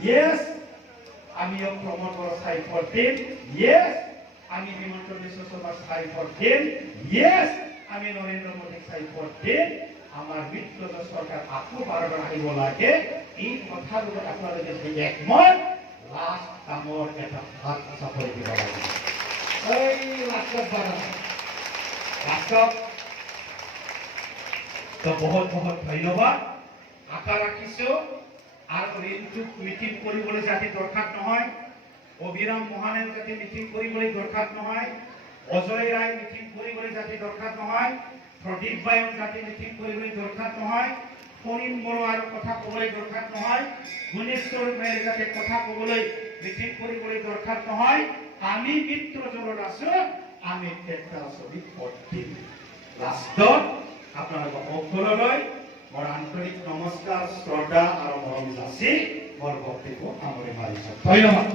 Yes আমিও ভ্রমণ বড় সাই fourteen yes আমি হিমন্ত বিশ্ব শর্মা সাই ফরটিন ইয়েস আমি নরেন্দ্র মোদী সাই ফরটিন আমার মিত্রজ সরকার আকৌ 12 আহিব লাগে এই কথাৰ লগত আপোনালোকে যদি একমত লাষ্ট কামৰ এটা হাত চাপৰি দিব লাগে এই লাষ্টত তো বহুত বহুত ধন্যবাদ আশা ৰাখিছো আৰু ঋণটোক মিটিং কৰিবলৈ যাতে দৰকাৰ নহয় অভিৰাম মহানেও যাতে মিটিং কৰিবলৈ দৰকাৰ নহয় অজয় ৰায় মিটিং কৰিবলৈ যাতে দৰকাৰ নহয় প্ৰদীপ বায়ন যাতে মিটিং কৰিবলৈ দৰকাৰ নহয় ফৰিন বৰুৱাৰ কথা ক'বলৈ দৰকাৰ নহয় গুণেশ্বৰ মেৰ যাতে কথা ক'বলৈ মিটিং কৰিবলৈ দৰকাৰ নহয় আমি মিত্ৰজনৰ আছো আমি একটা ছবি পঠিম লাষ্টত আপোনালোকক সকলোলৈ মোৰ আন্তৰিক নমস্কাৰ শ্ৰদ্ধা আৰু মৰম যাচি মোৰ বক্তব্য সামৰি মাৰিছো ধন্যবাদ।